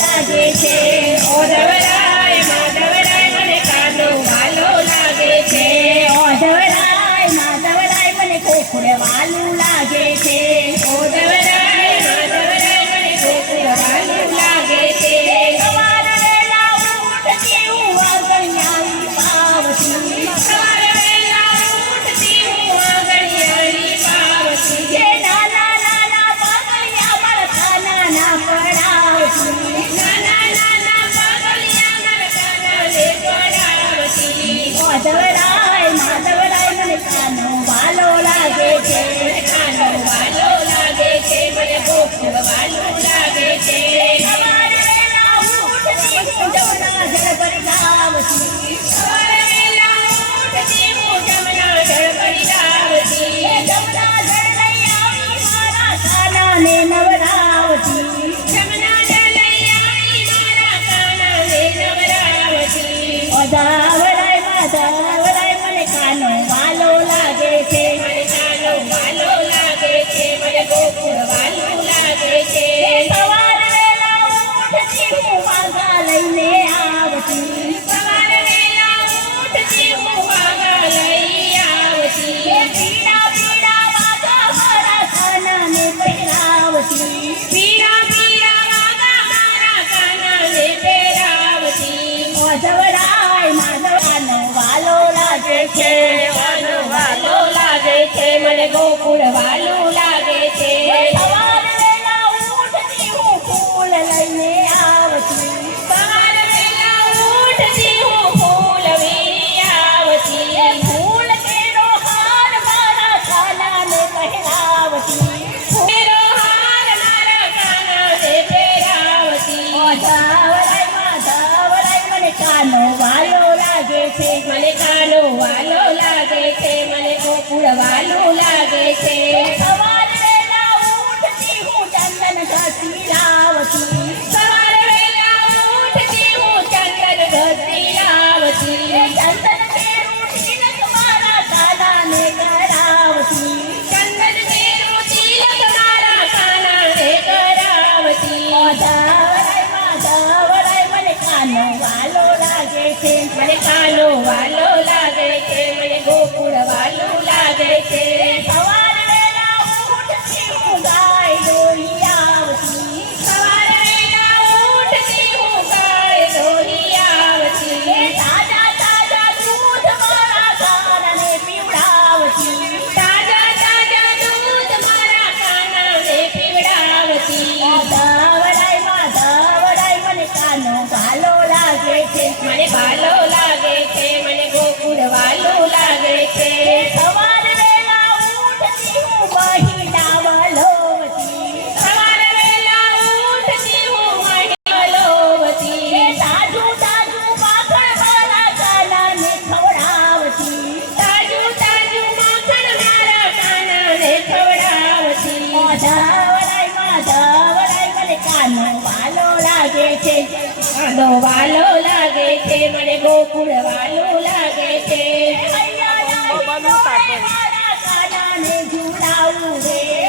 લાગે છે ઓઢવરાય માધવરાય મને કાનો વાલો લાગે છે ઓઢવરાય માધવરાય મને ગોકુળ વાલું લાગે છે ઓઢવરાય માધવરાય મને ગોકુળ વાલું લાગે છે સવારે વેલા ઉઠતી હું આંગણિયાળી પાવતી સવારે વેલા ઉઠતી હું આંગણિયાળી પાવતી જે નાના નાના પાગલિયા મારા કાના પડાવતી નાના નાના પાગલિયા મારા કાના પડાવતી ઓઢવરાય માધવરાય મને કાનો વાલો લાગે છે કાનો વાલો લાગે છે મને ગોકુળ વાલું લાગે છે સવારે વેલા ઉઠતી હું જમના જળ પર ગાવતી સવારે વેલા ઉઠતી હું જમના જળ પર ગાવતી જમના જળ લઈ આવી મારા કાનાને નવરાવતી જમના જળ લઈ આવી મારા કાનાને નવરાવતી ઓઢવરાય માધવરાય મને કાનો વાલો લાગે છે મને કાનો વાલો લાગે છે મને ગોકુળ વાલું લાગે છે સવારે વેલા ઉઠતી હું વાઘા લઈને આવતી સવારે વેલા ઉઠતી હું વાઘા લઈ આવતી પીળા પીળા વાઘા મારા કાનાને પહેરાવતી પીળા પીળા વાઘા મારા કાનાને પહેરાવતી ઓઢવરાય માધવરાનો વાલો લાગે છે વાલો લાગે છે મને ગોકુળ વાલું લાગે છે સવારે વેલા ઉઠતી હું ફૂલ લઈને આવતી સવારે વેલા ઉઠતી હું ફૂલ વીરી આવતી ફૂલ કેરો હાર મારા કાનાને પહેરાવતી કેરો હાર મારા કાનાને પહેરાવતી ઓઢવરાય માધવરાય મને કાનો વાલો લાગે છે મને કાનો વાલો લાગે છે મને ગોકુળ વાલું લાગે છે સવારે વેલા ઉઠતી હું ચંદન ઘસી લાવતી સવારે વેલા ઉઠતી હું ચંદન ઘસી લાવતી ચંદન કેરું તિલક મારા કાનાને કરાવતી ચંદન કેરું તિલક મારા કાનાને કરાવતી ઓઢવરાય માધવરાય મને કાનો વાલો લાગે છે મને કાનો વાલો લાગે છે મને ગોકુળ વાલું લાગે છે સવારે વેલા ઉઠતી હું ગાય દોરી આવતી સવારે વેલા ઉઠતી હું ગાય દોરી આવતી તાજા તાજા દૂધ મારા કાનાને પીવડાવતી તાજા તાજા દૂધ મારા કાનાને પીવડાવતી ઓઢવરાય માધવરાય મને કાનો વાલો લાગે છે મને વાલો લાગે છે મને ગોકુળ વાલું લાગે છે સવારે વેલા ઉઠતી હું મહિલા વલોવતી સવારે વેલા ઉઠતી હું મહિલા વલોવતી તાજું તાજું માખણ મારા કાનાને ખવડાવતી તાજું તાજું માખણ મારા કાનાને ખવડાવતી ઓઢવરાય માધવરાય મને કાનો વાલો લાગે છે કાનો વાલો લાગે છે મને ગોકુળ વાલું લાગે છે મારા કાનાને ઝુલાવું રે